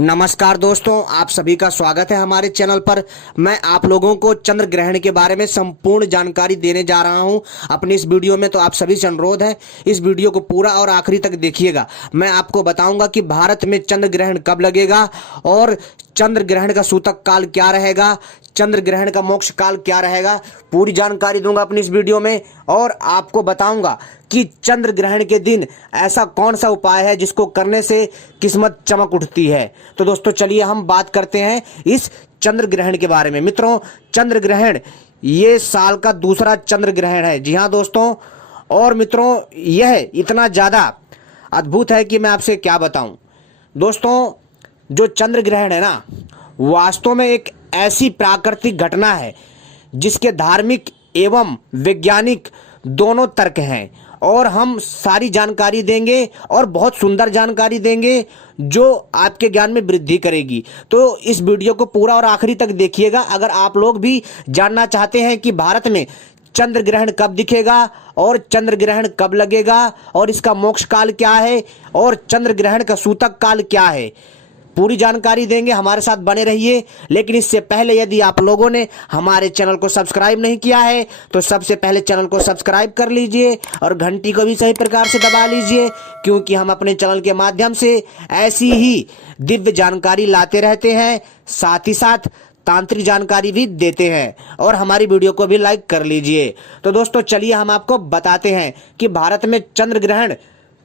नमस्कार दोस्तों, आप सभी का स्वागत है हमारे चैनल पर। मैं आप लोगों को चंद्र ग्रहण के बारे में संपूर्ण जानकारी देने जा रहा हूं अपनी इस वीडियो में। तो आप सभी से अनुरोध है, इस वीडियो को पूरा और आखिरी तक देखिएगा। मैं आपको बताऊंगा कि भारत में चंद्र ग्रहण कब लगेगा और चंद्र ग्रहण का सूतक काल क्या रहेगा, चंद्र ग्रहण का मोक्ष काल क्या रहेगा। पूरी जानकारी दूंगा अपनी इस वीडियो में और आपको बताऊंगा कि चंद्र ग्रहण के दिन ऐसा कौन सा उपाय है जिसको करने से किस्मत चमक उठती है। तो दोस्तों चलिए हम बात करते हैं इस चंद्र ग्रहण के बारे में। मित्रों, चंद्र ग्रहण ये साल का दूसरा चंद्र ग्रहण है। जी हाँ दोस्तों, और मित्रों यह इतना ज्यादा अद्भुत है कि मैं आपसे क्या बताऊं। दोस्तों, जो चंद्र ग्रहण है ना, वास्तव में एक ऐसी प्राकृतिक घटना है जिसके धार्मिक एवं वैज्ञानिक दोनों तर्क हैं, और हम सारी जानकारी देंगे और बहुत सुंदर जानकारी देंगे जो आपके ज्ञान में वृद्धि करेगी। तो इस वीडियो को पूरा और आखिरी तक देखिएगा। अगर आप लोग भी जानना चाहते हैं कि भारत में चंद्र ग्रहण कब दिखेगा और चंद्र ग्रहण कब लगेगा और इसका मोक्ष काल क्या है और चंद्र ग्रहण का सूतक काल क्या है, पूरी जानकारी देंगे। हमारे साथ बने रहिए। लेकिन इससे पहले यदि आप लोगों ने हमारे चैनल को सब्सक्राइब नहीं किया है तो सबसे पहले चैनल को सब्सक्राइब कर लीजिए और घंटी को भी सही प्रकार से दबा लीजिए, क्योंकि हम अपने चैनल के माध्यम से ऐसी ही दिव्य जानकारी लाते रहते हैं, साथ ही साथ तांत्रिक जानकारी भी देते हैं। और हमारी वीडियो को भी लाइक कर लीजिए। तो दोस्तों चलिए हम आपको बताते हैं कि भारत में चंद्र ग्रहण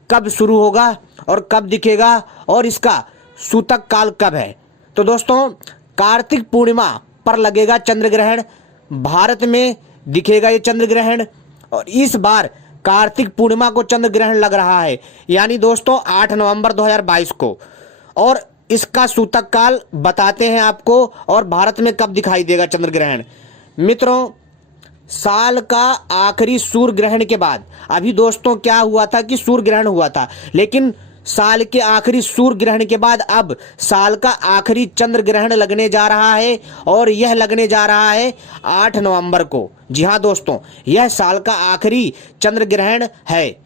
कब शुरू होगा और कब दिखेगा और इसका सूतक काल कब है। तो दोस्तों, कार्तिक पूर्णिमा पर लगेगा चंद्र ग्रहण। भारत में दिखेगा ये चंद्र ग्रहण, और इस बार कार्तिक पूर्णिमा को चंद्र ग्रहण लग रहा है, यानी दोस्तों 8 नवंबर 2022 को। और इसका सूतक काल बताते हैं आपको, और भारत में कब दिखाई देगा चंद्र ग्रहण। मित्रों, साल का आखिरी सूर्य ग्रहण के बाद, अभी दोस्तों क्या हुआ था कि सूर्य ग्रहण हुआ था, लेकिन साल के आखिरी सूर्य ग्रहण के बाद अब साल का आखिरी चंद्र ग्रहण लगने जा रहा है, और यह लगने जा रहा है 8 नवंबर को। जी हाँ दोस्तों, यह साल का आखिरी चंद्र ग्रहण है।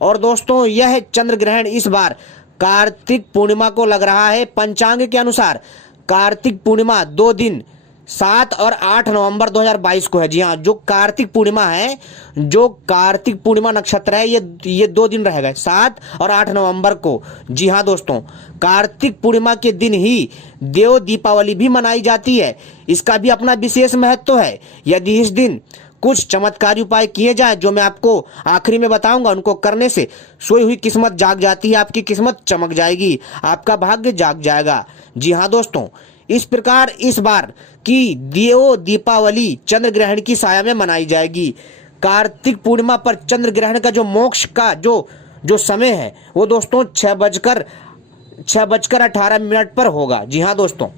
और दोस्तों यह चंद्र ग्रहण इस बार कार्तिक पूर्णिमा को लग रहा है। पंचांग के अनुसार कार्तिक पूर्णिमा 2 दिन 7 और 8 नवंबर 2022 को है। जी हाँ, जो कार्तिक पूर्णिमा है, जो कार्तिक पूर्णिमा नक्षत्र है, ये 2 दिन रहेगा, 7 और 8 नवंबर को। जी हाँ दोस्तों, कार्तिक पूर्णिमा के दिन ही देव दीपावली भी मनाई जाती है। इसका भी अपना विशेष महत्व है। यदि इस दिन कुछ चमत्कारी उपाय किए जाए, जो मैं आपको आखिरी में बताऊंगा, उनको करने से सोई हुई किस्मत जाग जाती है, आपकी किस्मत चमक जाएगी, आपका भाग्य जाग जाएगा। जी हाँ दोस्तों, इस प्रकार इस बार की देव दीपावली चंद्र ग्रहण की साया में मनाई जाएगी। कार्तिक पूर्णिमा पर चंद्र ग्रहण का जो मोक्ष का जो समय है वो दोस्तों 6:18 पर होगा। जी हाँ दोस्तों,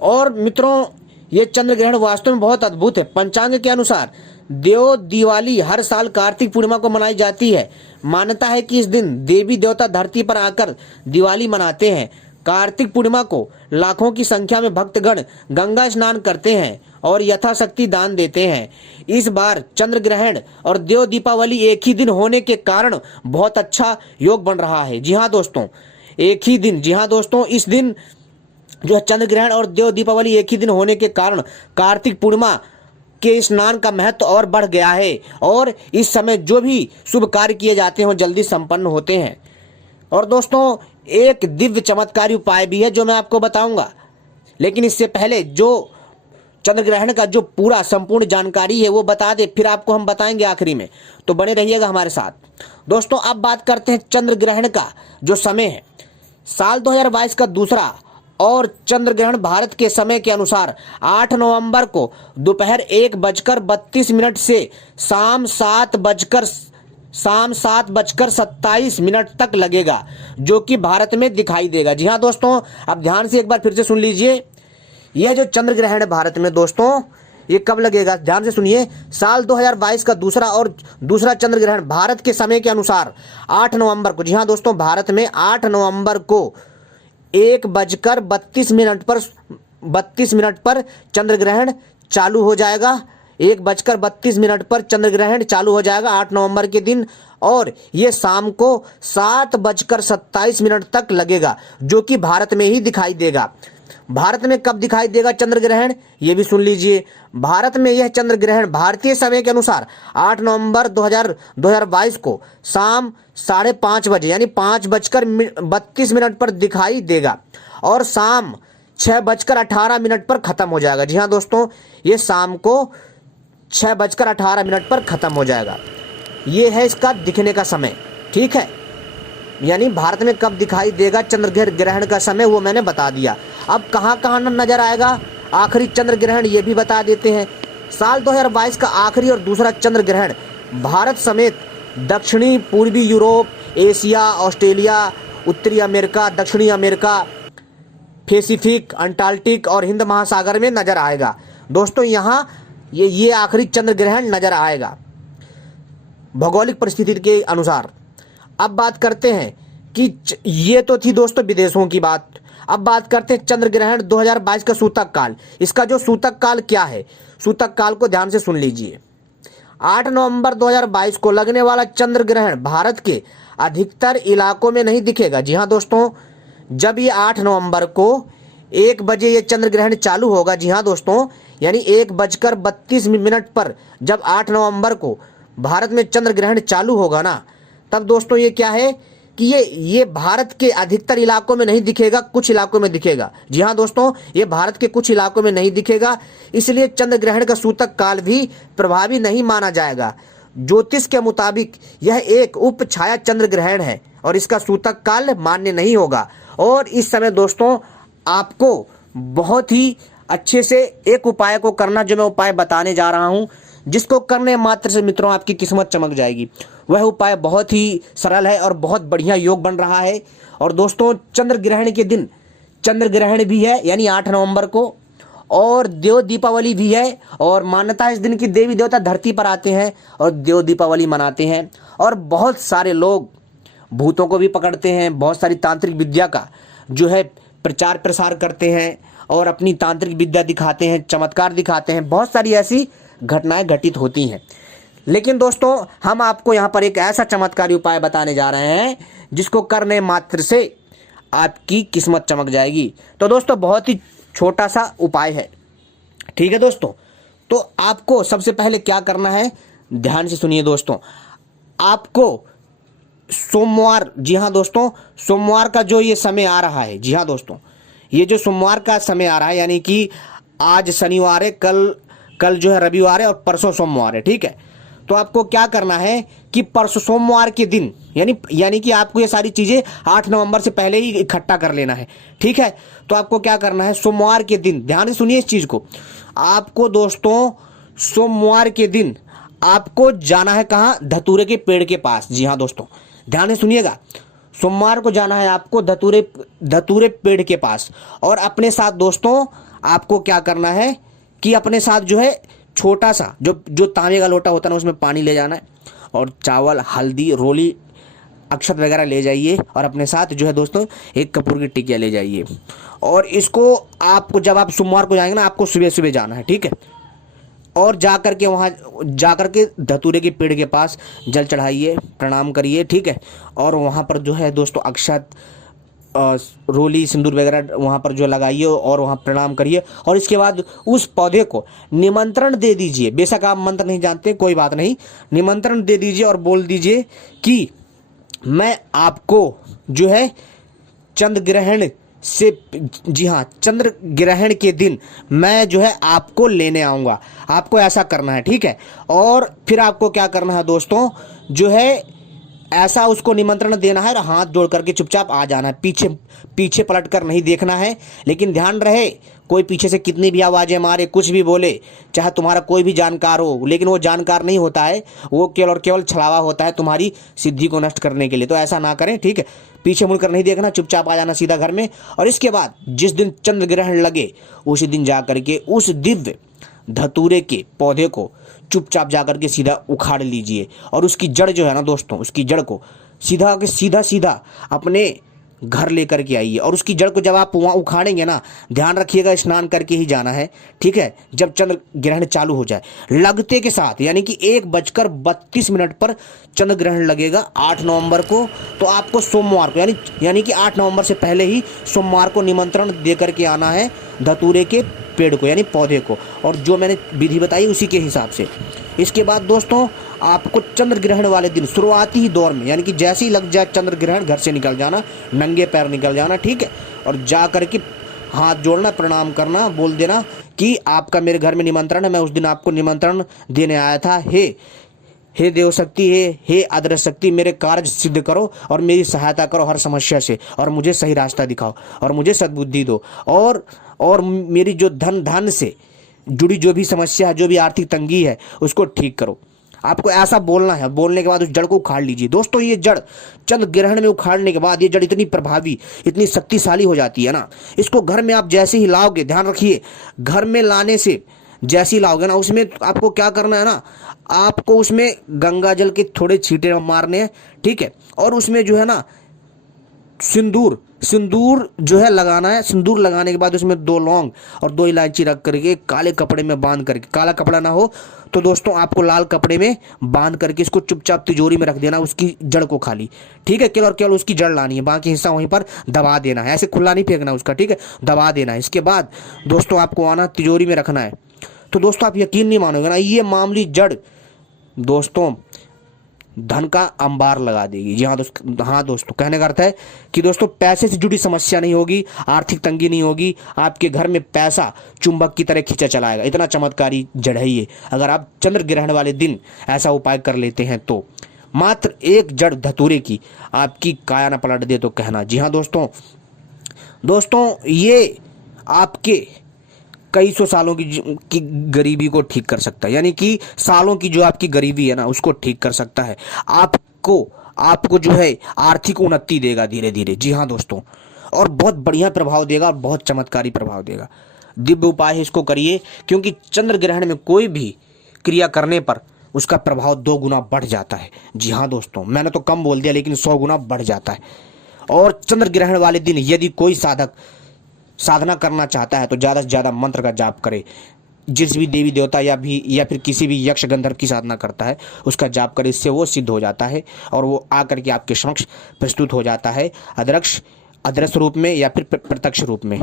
और मित्रों ये चंद्र ग्रहण वास्तव में बहुत अद्भुत है। पंचांग के अनुसार देव दिवाली हर साल कार्तिक पूर्णिमा को मनाई जाती है। मान्यता है कि इस दिन देवी देवता धरती पर आकर दिवाली मनाते हैं। कार्तिक पूर्णिमा को लाखों की संख्या में भक्तगण गंगा स्नान करते हैं और यथाशक्ति दान देते हैं। इस बार चंद्र ग्रहण और देव दीपावली एक ही दिन होने के कारण बहुत अच्छा योग बन रहा है। जी हाँ दोस्तों, एक ही दिन। जी हाँ दोस्तों, इस दिन जो चंद्र ग्रहण और देव दीपावली एक ही दिन होने के कारण कार्तिक पूर्णिमा के स्नान का महत्व और बढ़ गया है, और इस समय जो भी शुभ कार्य किए जाते हैं वो जल्दी संपन्न होते हैं। और दोस्तों एक दिव्य चमत्कारी उपाय भी है जो मैं आपको बताऊंगा, लेकिन इससे पहले जो चंद्र ग्रहण का जो पूरा संपूर्ण जानकारी है वो बता दे, फिर आपको हम बताएंगे आखिरी में। तो बने रहिएगा हमारे साथ। दोस्तों अब बात करते हैं चंद्र ग्रहण का जो समय है। साल 2022 का दूसरा और चंद्र ग्रहण भारत के समय के अनुसार 8 नवंबर को दोपहर 1:32 से शाम 7:27 तक लगेगा, जो कि भारत में दिखाई देगा। जी हाँ दोस्तों, अब ध्यान से एक बार फिर से सुन लीजिए। यह जो चंद्र ग्रहण है भारत में दोस्तों, ये कब लगेगा, ध्यान से सुनिए। साल 2022 का दूसरा चंद्र ग्रहण भारत के समय के अनुसार 8 नवंबर को, जी हाँ दोस्तों, भारत में 8 नवंबर को 1:32 पर चंद्र ग्रहण चालू हो जाएगा। 1:32 पर चंद्र ग्रहण चालू हो जाएगा 8 नवंबर के दिन, और ये शाम को 7:27 तक लगेगा, जो कि भारत में ही दिखाई देगा। भारत में कब दिखाई देगा चंद्र ग्रहण, ये भी सुन लीजिए। भारत में यह चंद्र ग्रहण भारतीय समय के अनुसार 8 नवंबर 2022 को शाम 5:30 बजे यानी 5:32 पर दिखाई देगा, और शाम 6:18 पर खत्म हो जाएगा। जी हाँ दोस्तों, ये शाम को 6:18 पर खत्म हो जाएगा। ये है इसका दिखने का समय, ठीक है। यानी भारत में कब दिखाई देगा चंद्र ग्रहण का समय वो मैंने बता दिया। अब कहाँ कहाँ नजर आएगा आखिरी चंद्र ग्रहण ये भी बता देते हैं। साल 2022 का आखिरी और दूसरा चंद्र ग्रहण भारत समेत दक्षिणी पूर्वी यूरोप, एशिया, ऑस्ट्रेलिया, उत्तरी अमेरिका, दक्षिणी अमेरिका, पैसिफिक, अंटार्कटिक और हिंद महासागर में नजर आएगा। दोस्तों यहाँ ये आखिरी चंद्र ग्रहण नजर आएगा भौगोलिक परिस्थिति के अनुसार। अब बात करते हैं कि ये तो थी दोस्तों विदेशों की बात। अब बात करते हैं चंद्र ग्रहण 2022 का सूतक काल। इसका जो सूतक काल क्या है, सूतक काल को ध्यान से सुन लीजिए। 8 नवंबर 2022 को लगने वाला चंद्र ग्रहण भारत के अधिकतर इलाकों में नहीं दिखेगा। जी हाँ दोस्तों, जब ये 8 नवंबर को 1 बजे ये चंद्र ग्रहण चालू होगा, जी हाँ दोस्तों, यानी 1:32 पर जब 8 नवंबर को भारत में चंद्र ग्रहण चालू होगा ना, तब दोस्तों ये क्या है कि ये भारत के अधिकतर इलाकों में नहीं दिखेगा, कुछ इलाकों में दिखेगा। जी हाँ दोस्तों, ये भारत के कुछ इलाकों में नहीं दिखेगा, इसलिए चंद्र ग्रहण का सूतक काल भी प्रभावी नहीं माना जाएगा। ज्योतिष के मुताबिक यह एक उप छाया चंद्र ग्रहण है और इसका सूतक काल मान्य नहीं होगा। और इस समय दोस्तों आपको बहुत ही अच्छे से एक उपाय को करना, जो मैं उपाय बताने जा रहा हूं, जिसको करने मात्र से मित्रों आपकी किस्मत चमक जाएगी। वह उपाय बहुत ही सरल है और बहुत बढ़िया योग बन रहा है। और दोस्तों चंद्र ग्रहण के दिन चंद्र ग्रहण भी है यानी 8 नवंबर को, और देव दीपावली भी है। और मान्यता है इस दिन की देवी देवता धरती पर आते हैं और देव दीपावली मनाते हैं। और बहुत सारे लोग भूतों को भी पकड़ते हैं, बहुत सारी तांत्रिक विद्या का जो है प्रचार प्रसार करते हैं और अपनी तांत्रिक विद्या दिखाते हैं, चमत्कार दिखाते हैं। बहुत सारी ऐसी घटनाएं घटित होती हैं। लेकिन दोस्तों हम आपको यहाँ पर एक ऐसा चमत्कारी उपाय बताने जा रहे हैं जिसको करने मात्र से आपकी किस्मत चमक जाएगी। तो दोस्तों बहुत ही छोटा सा उपाय है, ठीक है दोस्तों। तो आपको सबसे पहले क्या करना है, ध्यान से सुनिए दोस्तों। आपको सोमवार, जी हाँ दोस्तों, सोमवार का जो ये समय आ रहा है, जी हाँ दोस्तों, ये जो सोमवार का समय आ रहा है, यानी कि आज शनिवार है, कल जो है रविवार है और परसों सोमवार है, ठीक है। तो आपको क्या करना है कि परसों सोमवार के दिन यानी कि आपको ये सारी चीजें 8 नवंबर से पहले ही इकट्ठा कर लेना है, ठीक है। तो आपको क्या करना है, सोमवार के दिन, ध्यान से सुनिए इस चीज को, आपको दोस्तों सोमवार के दिन आपको जाना है कहाँ, धतूरे के पेड़ के पास। जी हाँ दोस्तों, ध्यान से सुनिएगा, सोमवार को जाना है आपको धतूरे पेड़ के पास। और अपने साथ दोस्तों आपको क्या करना है कि अपने साथ जो है छोटा सा जो तांबे का लोटा होता है ना, उसमें पानी ले जाना है और चावल, हल्दी, रोली, अक्षत वगैरह ले जाइए। और अपने साथ जो है दोस्तों एक कपूर की टिकिया ले जाइए। और इसको आपको जब आप सोमवार को जाएंगे ना, आपको सुबह सुबह जाना है, ठीक है। और जाकर के वहाँ जाकर के धतूरे के पेड़ के पास जल चढ़ाइए, प्रणाम करिए, ठीक है। और वहाँ पर जो है दोस्तों अक्षत, रोली, सिंदूर वगैरह वहाँ पर जो लगाइए और वहाँ प्रणाम करिए। और इसके बाद उस पौधे को निमंत्रण दे दीजिए। बेशक आप मंत्र नहीं जानते, कोई बात नहीं, निमंत्रण दे दीजिए और बोल दीजिए कि मैं आपको जो है चंद्र ग्रहण से, जी हाँ, चंद्र ग्रहण के दिन मैं जो है आपको लेने आऊँगा। आपको ऐसा करना है, ठीक है। और फिर आपको क्या करना है दोस्तों, जो है ऐसा उसको निमंत्रण देना है और हाथ जोड़ करके चुपचाप आ जाना है। पीछे पलट कर नहीं देखना है। लेकिन ध्यान रहे, कोई पीछे से कितनी भी आवाजें मारे, कुछ भी बोले, चाहे तुम्हारा कोई भी जानकार हो, लेकिन वो जानकार नहीं होता है, वो केवल और केवल छलावा होता है तुम्हारी सिद्धि को नष्ट करने के लिए। तो ऐसा ना करें, ठीक है। पीछे मुड़कर नहीं देखना, चुपचाप आ जाना सीधा घर में। और इसके बाद जिस दिन चंद्र ग्रहण लगे उसी दिन जा करके उस दिव्य धतूरे के पौधे को चुपचाप जाकर के सीधा उखाड़ लीजिए। और उसकी जड़ जो है ना दोस्तों, उसकी जड़ को सीधा अपने घर लेकर के आइए। और उसकी जड़ को जब आप वहाँ उखाड़ेंगे ना, ध्यान रखिएगा स्नान करके ही जाना है, ठीक है। जब चंद्र ग्रहण चालू हो जाए लगते के साथ, यानी कि 1:32 पर चंद्र ग्रहण लगेगा 8 नवंबर को। तो आपको सोमवार को यानी कि 8 नवंबर से पहले ही सोमवार को निमंत्रण दे करके आना है धतूरे के पेड़ को, यानी पौधे को, और जो मैंने विधि बताई उसी के हिसाब से। इसके बाद दोस्तों आपको चंद्र ग्रहण वाले दिन शुरुआती ही दौर में, यानी कि जैसे ही लग जाए चंद्र ग्रहण, घर से निकल जाना, नंगे पैर निकल जाना, ठीक है। और जा करके हाथ जोड़ना, प्रणाम करना, बोल देना कि आपका मेरे घर में निमंत्रण है, मैं उस दिन आपको निमंत्रण देने आया था। हे देव शक्ति, हे अदृश्य शक्ति, मेरे कार्य सिद्ध करो और मेरी सहायता करो हर समस्या से, और मुझे सही रास्ता दिखाओ और मुझे सद्बुद्धि दो, और मेरी जो धन से जुड़ी जो भी समस्या है, जो भी आर्थिक तंगी है, उसको ठीक करो। आपको ऐसा बोलना है। बोलने के बाद उस जड़ को उखाड़ लीजिए। दोस्तों ये जड़ चंद्र ग्रहण में उखाड़ने के बाद ये जड़ इतनी प्रभावी, इतनी शक्तिशाली हो जाती है ना, इसको घर में आप जैसे ही लाओगे, ध्यान रखिए, घर में लाने से जैसे ही लाओगे ना, उसमें आपको क्या करना है ना, आपको उसमें गंगा जल के थोड़े छींटे मारने हैं, ठीक है। और उसमें जो है ना सिंदूर जो है लगाना है। सिंदूर लगाने के बाद उसमें 2 लौंग और 2 इलायची रख करके काले कपड़े में बांध करके, काला कपड़ा ना हो तो दोस्तों आपको लाल कपड़े में बांध करके इसको चुपचाप तिजोरी में रख देना, उसकी जड़ को खाली, ठीक है। केवल उसकी जड़ लानी है, बाकी हिस्सा वहीं पर दबा देना है, ऐसे खुला नहीं फेंकना उसका, ठीक है, दबा देना है। इसके बाद दोस्तों आपको आना, तिजोरी में रखना है। तो दोस्तों आप यकीन नहीं मानोगे ना, ये मामूली जड़ दोस्तों धन का अंबार लगा देगी। जी हाँ दोस्तों, कहने का अर्थ है कि दोस्तों पैसे से जुड़ी समस्या नहीं होगी, आर्थिक तंगी नहीं होगी, आपके घर में पैसा चुंबक की तरह खींचा चलाएगा। इतना चमत्कारी जड़ है ये। अगर आप चंद्र ग्रहण वाले दिन ऐसा उपाय कर लेते हैं तो मात्र 1 जड़ धतूरे की आपकी काया न पलट दे तो कहना। जी हाँ दोस्तों ये आपके कई सौ सालों की गरीबी को ठीक कर सकता है, यानी कि सालों की जो आपकी गरीबी है ना, उसको ठीक कर सकता है। आपको जो है आर्थिक उन्नति देगा धीरे धीरे। जी हाँ दोस्तों, और बहुत बढ़िया प्रभाव देगा और बहुत चमत्कारी प्रभाव देगा। दिव्य उपाय है, इसको करिए, क्योंकि चंद्र ग्रहण में कोई भी क्रिया करने पर उसका प्रभाव 2 गुना बढ़ जाता है। जी हाँ दोस्तों, मैंने तो कम बोल दिया, लेकिन 100 गुना बढ़ जाता है। और चंद्र ग्रहण वाले दिन यदि कोई साधक साधना करना चाहता है तो ज़्यादा से ज़्यादा मंत्र का जाप करे। जिस भी देवी देवता या फिर किसी भी यक्ष गंधर्व की साधना करता है उसका जाप करे, इससे वो सिद्ध हो जाता है और वो आकर के आपके समक्ष प्रस्तुत हो जाता है अदृश्य रूप में या फिर प्रत्यक्ष रूप में।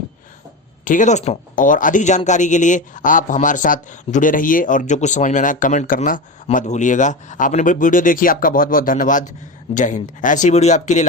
ठीक है दोस्तों, और अधिक जानकारी के लिए आप हमारे साथ जुड़े रहिए और जो कुछ समझ में आना कमेंट करना मत भूलिएगा। आपने वीडियो देखी, आपका बहुत बहुत धन्यवाद। जय हिंद। ऐसी वीडियो आपके लिए